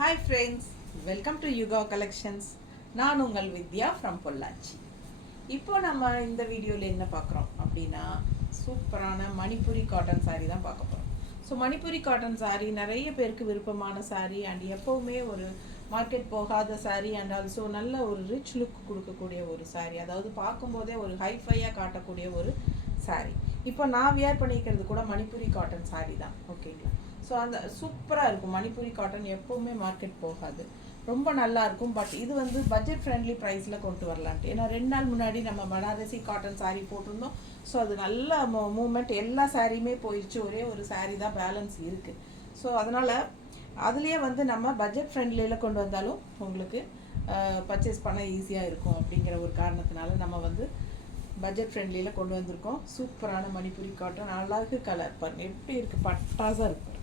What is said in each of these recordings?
Hi friends, welcome to Yuga collections. நான் உங்கள் வித்யா from Pollachi. இப்போ நம்ம இந்த வீடியோவில் என்ன பார்க்குறோம் அப்படின்னா, சூப்பரான மணிப்புரி காட்டன் saree தான் பார்க்க போகிறோம். ஸோ மணிப்புரி காட்டன் saree நிறைய பேருக்கு விருப்பமான saree அண்ட் எப்போவுமே ஒரு மார்க்கெட் போகாத saree அண்ட் ஆல்சோ நல்ல ஒரு ரிச் லுக் கொடுக்கக்கூடிய ஒரு saree, அதாவது பார்க்கும்போதே ஒரு ஹைஃபையாக காட்டக்கூடிய ஒரு saree. இப்போ நான் வியர் பண்ணிக்கிறது கூட மணிப்புரி காட்டன் saree தான், ஓகேங்களா? ஸோ அந்த சூப்பராக இருக்கும். மணிப்புரி காட்டன் எப்போவுமே மார்க்கெட் போகாது, ரொம்ப நல்லா இருக்கும். பட் இது வந்து பட்ஜெட் ஃப்ரெண்ட்லி ப்ரைஸில் கொண்டு வரலான்ட்டு. ஏன்னா 2 நாள் முன்னாடி நம்ம பனாரசி காட்டன் saree போட்டிருந்தோம். ஸோ அது நல்ல மூமெண்ட், எல்லா சாரியுமே போயிடுச்சு, ஒரே ஒரு saree தான் பேலன்ஸ் இருக்குது. ஸோ அதனால் அதுலேயே வந்து நம்ம பட்ஜெட் ஃப்ரெண்ட்லியில் கொண்டு வந்தாலும் உங்களுக்கு பர்ச்சேஸ் பண்ண ஈஸியாக இருக்கும் அப்படிங்கிற ஒரு காரணத்தினால நம்ம வந்து பட்ஜெட் ஃப்ரெண்ட்லியில் கொண்டு வந்திருக்கோம். சூப்பரான மணிப்புரி காட்டன், அழகு கலர் பாருங்கள் எப்படி இருக்குது, பட்டாசாக இருக்குது.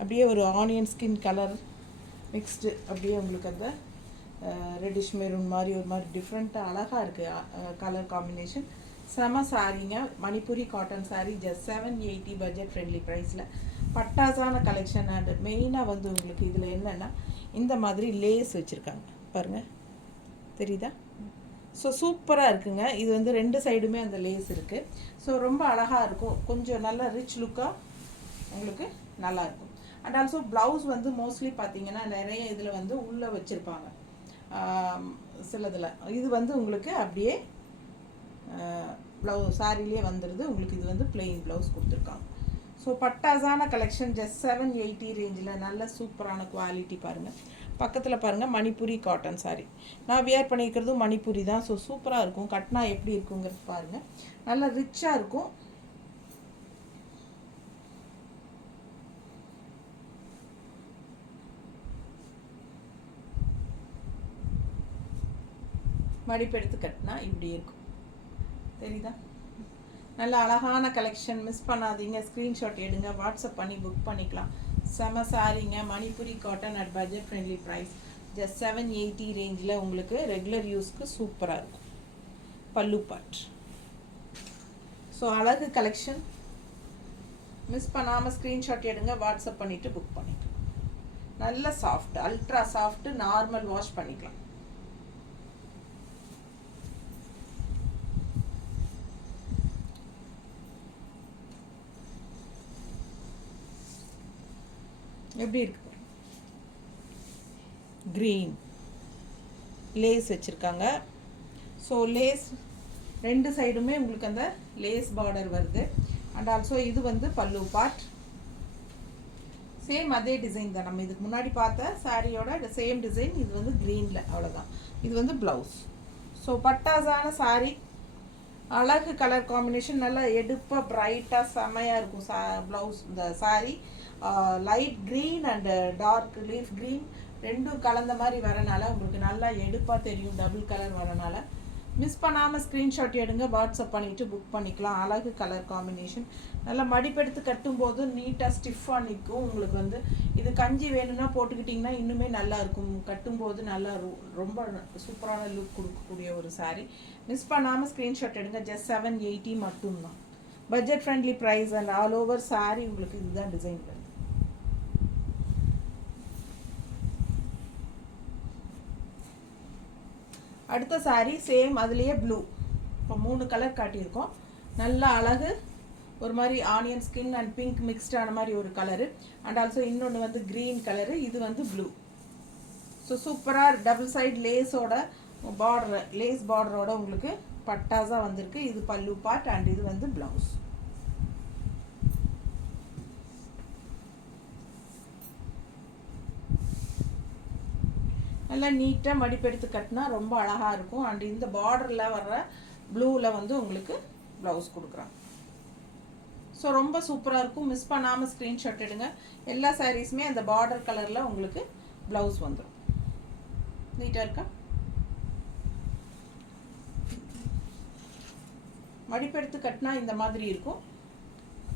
அப்படியே ஒரு ஆனியன் ஸ்கின் கலர் மிக்ஸ்டு, அப்படியே உங்களுக்கு அந்த ரெட்டிஷ் மெரூன் மாதிரி ஒரு மாதிரி டிஃப்ரெண்ட்டாக அழகாக இருக்குது கலர் காம்பினேஷன். செம சாரீங்க, Manipuri cotton saree just 780 budget friendly ப்ரைஸில் பட்டாசான கலெக்ஷன். அண்ட் மெயினாக வந்து உங்களுக்கு இதில் என்னென்னா இந்த மாதிரி லேஸ் வச்சுருக்காங்க பாருங்கள், தெரியுதா? ஸோ சூப்பராக இருக்குங்க. இது வந்து 2 சைடுமே அந்த லேஸ் இருக்குது. ஸோ ரொம்ப அழகாக இருக்கும், கொஞ்சம் நல்ல ரிச் லுக்காக உங்களுக்கு நல்லாயிருக்கும். அண்ட் ஆல்சோ ப்ளவுஸ் வந்து மோஸ்ட்லி பார்த்தீங்கன்னா நிறைய இதில் வந்து உள்ளே வச்சுருப்பாங்க சிலதில். இது வந்து உங்களுக்கு அப்படியே ப்ளவுஸ் சாரிலே வந்துடுது உங்களுக்கு. இது வந்து பிளெயின் ப்ளவுஸ் கொடுத்துருக்காங்க. ஸோ பட்டாசான கலெக்ஷன் ஜஸ்ட் 780 ரேஞ்சில் நல்ல சூப்பரான குவாலிட்டி பாருங்கள். பக்கத்தில் பாருங்கள் மணிப்புரி காட்டன் saree. நான் வியர் பண்ணியிருக்கிறதும் மணிப்புரி தான். ஸோ சூப்பராக இருக்கும், கட்னா எப்படி இருக்குங்கிறது பாருங்கள், நல்லா ரிச்சாக இருக்கும். மடிப்பெடுத்து கட்டினா இப்படி இருக்கும், தெரியுதா? நல்ல அழகான கலெக்ஷன், மிஸ் பண்ணாதீங்க. ஸ்க்ரீன்ஷாட் எடுங்க, வாட்ஸ்அப் பண்ணி புக் பண்ணிக்கலாம். செம சாரீங்க, Manipuri cotton at budget friendly price just 780 ரேஞ்சில் உங்களுக்கு ரெகுலர் யூஸ்க்கு சூப்பராக இருக்கும். பல்லு பாட். ஸோ அழகு கலெக்ஷன், மிஸ் பண்ணாமல் ஸ்க்ரீன்ஷாட் எடுங்க, வாட்ஸ்அப் பண்ணிவிட்டு புக் பண்ணிக்கலாம். நல்ல soft, ultra soft, normal wash பண்ணிக்கலாம். எப்படி இருக்கு? க்ரீன் லேஸ் வச்சுருக்காங்க. ஸோ லேஸ் 2 சைடுமே உங்களுக்கு அந்த லேஸ் பார்டர் வருது. அண்ட் ஆல்சோ இது வந்து பல்லு பார்ட். சேம் அதே டிசைன் தான், நம்ம இதுக்கு முன்னாடி பார்த்த சாரியோட சேம் டிசைன். இது வந்து க்ரீனில், அவ்வளோதான். இது வந்து ப்ளவுஸ். ஸோ பட்டாசான சாரீ, அழகு கலர் காம்பினேஷன், நல்லா எடுப்பாக ப்ரைட்டாக செமையாக இருக்கும். ப்ளவுஸ் இந்த saree light green and dark leaf green ரெண்டும் கலந்த மாதிரி வரனால உங்களுக்கு நல்லா எடுப்பாக தெரியும், டபுள் கலர் வரனால. மிஸ் பண்ணாமல் ஸ்க்ரீன்ஷாட் எடுங்க, வாட்ஸ்அப் பண்ணிவிட்டு புக் பண்ணிக்கலாம். அழகு கலர் காம்பினேஷன், நல்லா மடிப்பெடுத்து கட்டும்போது நீட்டாக ஸ்டிஃபாக நிற்கும். உங்களுக்கு வந்து இது கஞ்சி வேணும்னா போட்டுக்கிட்டிங்கன்னா இன்னுமே நல்லாயிருக்கும், கட்டும்போது நல்லா ரொம்ப சூப்பரான லுக் கொடுக்கக்கூடிய ஒரு saree. மிஸ் பண்ணாமல் ஸ்க்ரீன்ஷாட் எடுங்க, ஜஸ்ட் 780 மட்டும்தான், budget friendly price. And all over saree உங்களுக்கு இதுதான் டிசைன் வருது. அடுத்த saree சேம், அதுலேயே ப்ளூ. இப்போ 3 கலர் காட்டியிருக்கோம். நல்ல அழகு, ஒரு மாதிரி ஆனியன் ஸ்கின் அண்ட் பிங்க் மிக்ஸ்டான மாதிரி ஒரு கலரு. அண்ட் ஆல்சோ இன்னொன்று வந்து க்ரீன் கலரு, இது வந்து ப்ளூ. ஸோ சூப்பராக டபுள் சைட் லேஸோட பார்டர், லேஸ் பார்டரோட உங்களுக்கு பட்டாஸாக வந்திருக்கு. இது பல்லு பார்ட் அண்ட் இது வந்து ப்ளவுஸ். நல்லா நீட்டாக மடிப்பெடுத்து கட்டினா ரொம்ப அழகாக இருக்கும். அண்ட் இந்த பார்டரில் வர்ற ப்ளூவில் வந்து உங்களுக்கு ப்ளவுஸ் கொடுக்குறாங்க. ஸோ ரொம்ப சூப்பராக இருக்கும், மிஸ் பண்ணாமல் ஸ்க்ரீன்ஷாட் எடுங்க. எல்லா சாரீஸுமே அந்த பார்டர் கலரில் உங்களுக்கு ப்ளவுஸ் வந்துடும். நீட்டாக இருக்கா? மடிப்பெடுத்து கட்டினா இந்த மாதிரி இருக்கும்.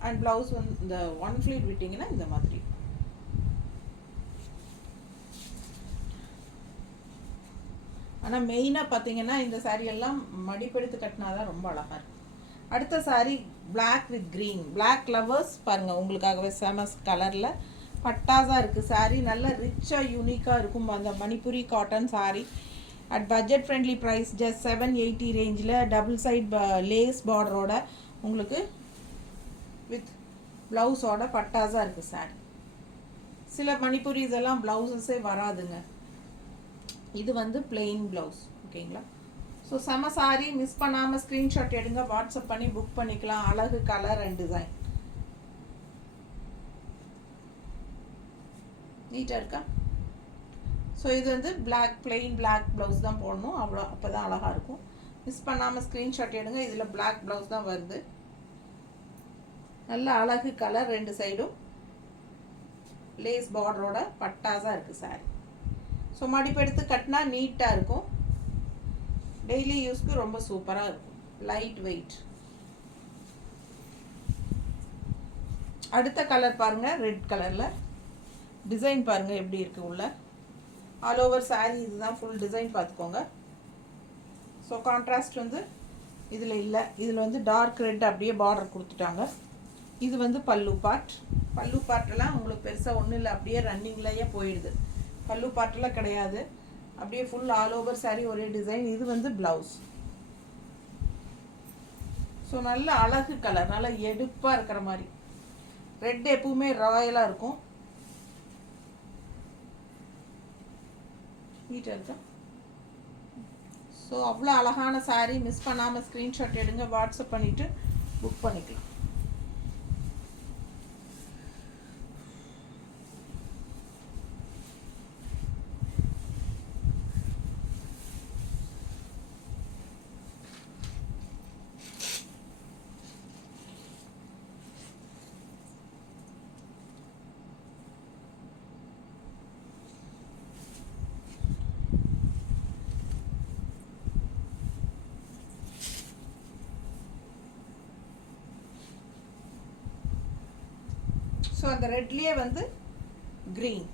அண்ட் ப்ளவுஸ் வந்து இந்த 1 ஃப்ளீட் விட்டிங்கன்னா இந்த மாதிரி. ஆனால் மெயினாக பார்த்தீங்கன்னா இந்த saree எல்லாம் மடிப்பெடுத்து கட்டினா தான் ரொம்ப அழகாக இருக்கும். அடுத்த saree black with green. Black lovers பாருங்கள், உங்களுக்காகவே ஃபேமஸ் கலரில் பட்டாஸாக இருக்குது saree. நல்ல ரிச்சாக யூனிக்காக இருக்கும் அந்த Manipuri cotton saree. At budget friendly price just 780 ரேஞ்சில் டபுள் சைட் லேஸ் பார்டரோட உங்களுக்கு வித் ப்ளவுஸோட பட்டாஸாக இருக்குது saree. சில மணிப்புரிஸ் எல்லாம் ப்ளவுஸஸே வராதுங்க. இது வந்து பிளெயின் ப்ளவுஸ். ஓகேங்களா? ஸோ செம சாரி, மிஸ் பண்ணாமல் ஸ்க்ரீன்ஷாட் எடுங்க, வாட்ஸ்அப் பண்ணி புக் பண்ணிக்கலாம். அழகு கலர் அண்ட் டிசைன் நீட்டாக இருக்கா? ஸோ இது வந்து பிளாக் பிளெயின் பிளாக் ப்ளவுஸ் தான் போடணும், அவ்வளோ அப்போ தான் அழகாக இருக்கும். மிஸ் பண்ணாமல் ஸ்க்ரீன்ஷாட் எடுங்க. இதில் பிளாக் ப்ளவுஸ் தான் வருது. நல்ல அழகு கலர், ரெண்டு சைடும் லேஸ் பார்டரோட பட்டாஸாக இருக்குது சாரி. ஸோ மடிப்பு எடுத்து கட்டினா நீட்டாக இருக்கும். டெய்லி யூஸ்க்கு ரொம்ப சூப்பராக இருக்கும். Light weight. அடுத்த கலர் பாருங்கள், ரெட் கலரில் டிசைன் பாருங்கள் எப்படி இருக்குது உள்ள. ஆல் ஓவர் சாரீ இதுதான் ஃபுல் டிசைன் பார்த்துக்கோங்க. ஸோ கான்ட்ராஸ்ட் வந்து இதில் இல்லை. இதில் வந்து டார்க் ரெட் அப்படியே பார்டர் கொடுத்துட்டாங்க. இது வந்து பல்லு பார்ட். பல்லு பார்ட்டெல்லாம் உங்களுக்கு பெருசாக ஒன்றும் இல்லை, அப்படியே ரன்னிங்லேயே போயிடுது. பல்லு பார்ட்டெல்லாம் கிடையாது, அப்படியே ஃபுல் ஆல் ஓவர் சாரீ ஒரே டிசைன். இது வந்து ப்ளவுஸ். ஸோ நல்ல அழகு கலர், நல்லா எடுப்பாக இருக்கிற மாதிரி. ரெட் எப்பவுமே ராயலாக இருக்கும். நீட்டாக இருக்கா? ஸோ அவ்வளோ அழகான சாரீ. மிஸ் பண்ணாமல் ஸ்க்ரீன்ஷாட் எடுங்க, வாட்ஸ்அப் பண்ணிவிட்டு புக் பண்ணிக்கலாம். ஸோ அந்த ரெட்லேயே வந்து க்ரீன்,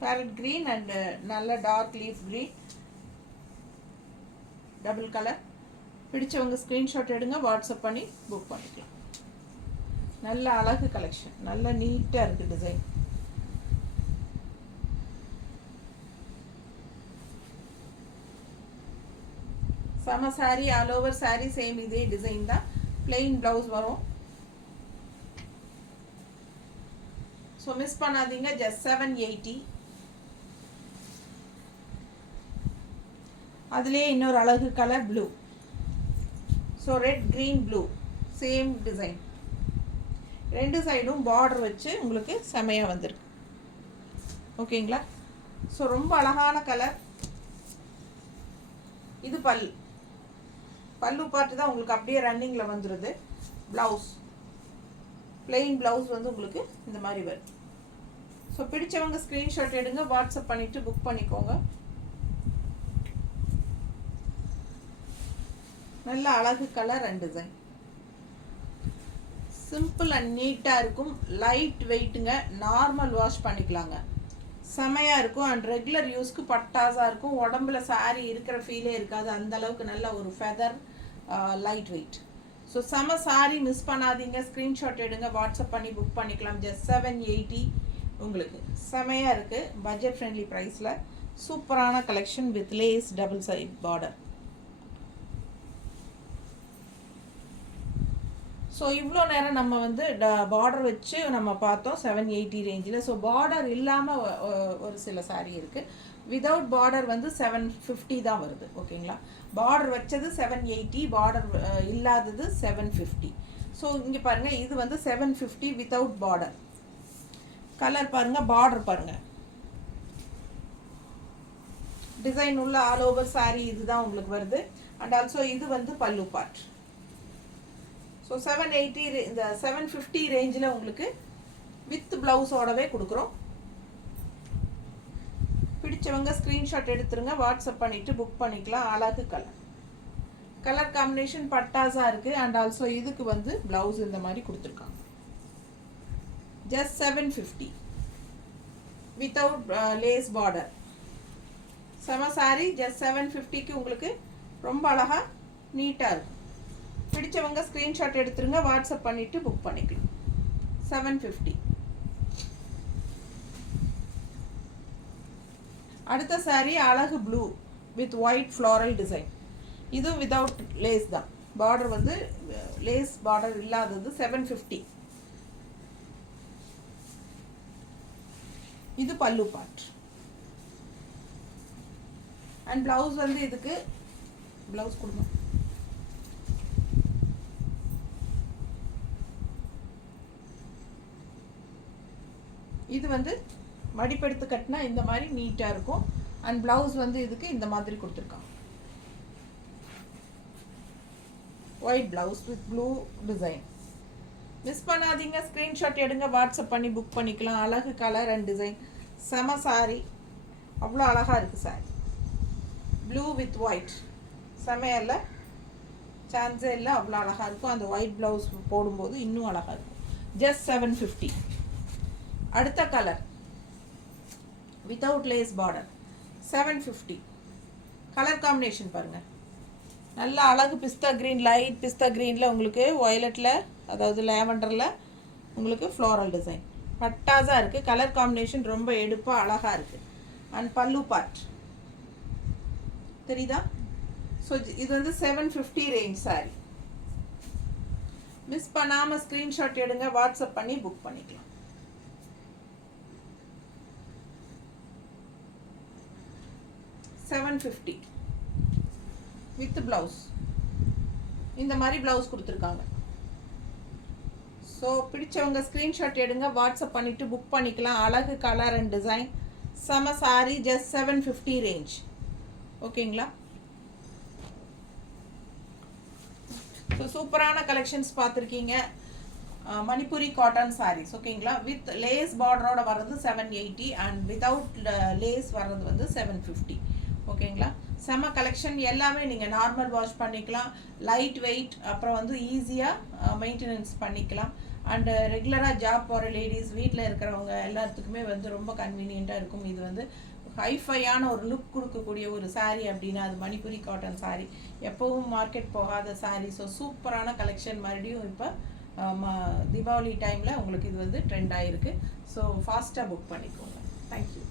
பேரட் க்ரீன் அண்டு நல்ல dark leaf green, double colour. பிடிச்சவங்க ஸ்க்ரீன்ஷாட் எடுங்க, வாட்ஸ்அப் பண்ணி புக் பண்ணிக்கலாம். நல்ல அழகு கலெக்ஷன், நல்ல நீட்டாக இருக்குது டிசைன். செம saree, all over saree same இதே டிசைன் தான். பிளெயின் ப்ளவுஸ் வரும். ஸோ மிஸ் பண்ணாதீங்க. ஜஸ்ட் 780. அதுலேயே இன்னொரு அழகு colour blue. So red green blue same design. ரெண்டு சைடும் பார்டர் வச்சு உங்களுக்கு செமையாக வந்திருக்கு. ஓகேங்களா? ஸோ ரொம்ப அழகான கலர். இது பல்லு பார்ட்டு தான் உங்களுக்கு அப்படியே ரன்னிங்கில் வந்துடுது. ப்ளவுஸ் பிளெயின் ப்ளவுஸ் வந்து உங்களுக்கு இந்த மாதிரி வருது. ஸோ பிடிச்சவங்க ஸ்க்ரீன்ஷாட் எடுங்க, வாட்ஸ்அப் பண்ணிவிட்டு புக் பண்ணிக்கோங்க. நல்ல அழகு colour and design. Simple and நீட்டாக இருக்கும். லைட் வெயிட்டுங்க, நார்மல் வாஷ் பண்ணிக்கலாங்க. செமையாக இருக்கும் அண்ட் ரெகுலர் யூஸ்க்கு பட்டாஸாக இருக்கும். உடம்புல சாரீ இருக்கிற ஃபீலே இருக்காது. அந்தளவுக்கு நல்ல ஒரு ஃபெதர், லைட் வெயிட். ஸோ செம சாரீ, மிஸ் பண்ணாதீங்க. ஸ்க்ரீன்ஷாட் எடுங்க, வாட்ஸ்அப் பண்ணி புக் பண்ணிக்கலாம். ஜஸ்ட் 780 உங்களுக்கு. செமையாக இருக்குது, பட்ஜெட் ஃப்ரெண்ட்லி ப்ரைஸில். சூப்பரான collection with lace double side border. So இவ்வளோ நேரம் நம்ம வந்து பார்டர் வச்சு நம்ம பார்த்தோம் 780 ரேஞ்சில். ஸோ பார்டர் இல்லாமல் ஒரு சில சாரீ இருக்குது. விதவுட் பார்டர் வந்து 750 தான் வருது. ஓகேங்களா? பார்டர் வச்சது 780, பார்டர் இல்லாதது 750. ஸோ இங்கே பாருங்கள், இது வந்து 750 வித்தவுட் பார்டர். கலர் பாருங்கள், பார்டர் பாருங்கள், டிசைன் உள்ள ஆல் ஓவர் சாரீ இதுதான் உங்களுக்கு வருது. அண்ட் ஆல்சோ இது வந்து பல்லு பார்ட். ஸோ 780 இந்த 750 ரேஞ்சில் உங்களுக்கு வித் ப்ளவுஸோடவே கொடுக்குறோம். பிடிச்சவங்க ஸ்க்ரீன்ஷாட் எடுத்துருங்க, வாட்ஸ்அப் பண்ணிவிட்டு புக் பண்ணிக்கலாம். அழகு கலர் காம்பினேஷன் பட்டாஸாக இருக்குது. அண்ட் ஆல்சோ இதுக்கு வந்து ப்ளவுஸ் இந்த மாதிரி கொடுத்துருக்காங்க. Just 750 without lace border. செம சாரீ. ஜஸ்ட் 750க்கு உங்களுக்கு ரொம்ப அழகாக நீட்டாக இருக்கும். பிடிச்சவங்க ஸ்க்ரீன்ஷாட் எடுத்துருங்க, வாட்ஸ்அப் பண்ணிவிட்டு புக் பண்ணிக்கலாம். 750. அடுத்த saree அழகு blue with white floral design. இது வித்தவுட் லேஸ் தான். பார்டர் வந்து லேஸ் பார்டர் இல்லாதது 750. இது பல்லு பார்ட். அண்ட் ப்ளவுஸ் வந்து இதுக்கு ப்ளவுஸ் கொடுங்க. இது வந்து மடிப்பெடுத்து கட்டினா இந்த மாதிரி நீட்டாக இருக்கும். அண்ட் ப்ளவுஸ் வந்து இதுக்கு இந்த மாதிரி கொடுத்துருக்காங்க. White blouse with blue design. Miss பண்ணாதீங்க, ஸ்க்ரீன்ஷாட் எடுங்க, வாட்ஸ்அப் பண்ணி புக் பண்ணிக்கலாம். அழகு கலர் அண்ட் டிசைன், செம சாரி, அவ்வளோ அழகாக இருக்குது சாரி. ப்ளூ வித் ஒயிட் செமையாக இல்லை, சான்ஸே இல்லை, அவ்வளோ அழகாக இருக்கும். அந்த ஒயிட் ப்ளவுஸ் போடும்போது இன்னும் அழகாக இருக்கும். ஜஸ்ட் 750. அடுத்த colour without lace border 750. Colour combination பாருங்கள், நல்ல அழகு பிஸ்தா க்ரீன், லைட் பிஸ்தா க்ரீனில் உங்களுக்கு வயலட்டில், அதாவது லேவண்டரில் உங்களுக்கு ஃப்ளோரல் டிசைன் பட்டாஸாக இருக்குது. கலர் காம்பினேஷன் ரொம்ப எடுப்பாக அழகாக இருக்குது. அண்ட் பல்லு பார்ட் தெரியுதா? ஸோ இது வந்து 750 ரேஞ்ச் சாரி. மிஸ் பண்ணாமல் ஸ்க்ரீன்ஷாட் எடுங்க, வாட்ஸ்அப் பண்ணி புக் பண்ணிக்கலாம். $750 வித் ப்ளவுஸ். இந்த மாதிரி ப்ளவுஸ் கொடுத்துருக்காங்க. ஸோ பிடிச்சவங்க ஸ்க்ரீன்ஷாட் எடுங்க, வாட்ஸ்அப் பண்ணிவிட்டு புக் பண்ணிக்கலாம். அழகு கலர் அண்ட் டிசைன், செம சாரி, ஜஸ்ட் 750 ரேஞ்ச். ஓகேங்களா? ஸோ சூப்பரான கலெக்ஷன்ஸ் பார்த்துருக்கீங்க. மணிப்புரி காட்டன் சாரீஸ். ஓகேங்களா? வித் லேஸ் பார்டரோட வர்றது 780 அண்ட் வித்தவுட் லேஸ் வர்றது வந்து 750. ஓகேங்களா? செம கலெக்ஷன். எல்லாமே நீங்கள் நார்மல் வாஷ் பண்ணிக்கலாம், லைட் வெயிட், அப்புறம் வந்து ஈஸியாக மெயின்டெனன்ஸ் பண்ணிக்கலாம். அண்டு ரெகுலராக ஜாப் போகிற லேடிஸ், வீட்டில் இருக்கிறவங்க எல்லாத்துக்குமே வந்து ரொம்ப கன்வீனியண்ட்டாக இருக்கும். இது வந்து ஹைஃபையான ஒரு லுக் கொடுக்கக்கூடிய ஒரு சாரீ அப்படின்னா அது மணிப்புரி காட்டன் சாரீ. எப்போவும் மார்க்கெட் போகாத சாரீ. ஸோ சூப்பரான கலெக்ஷன். மறுபடியும் இப்போ தீபாவளி டைமில் உங்களுக்கு இது வந்து ட்ரெண்ட் ஆகிருக்கு. ஸோ ஃபாஸ்ட்டாக புக் பண்ணிக்கோங்க. தேங்க்யூ.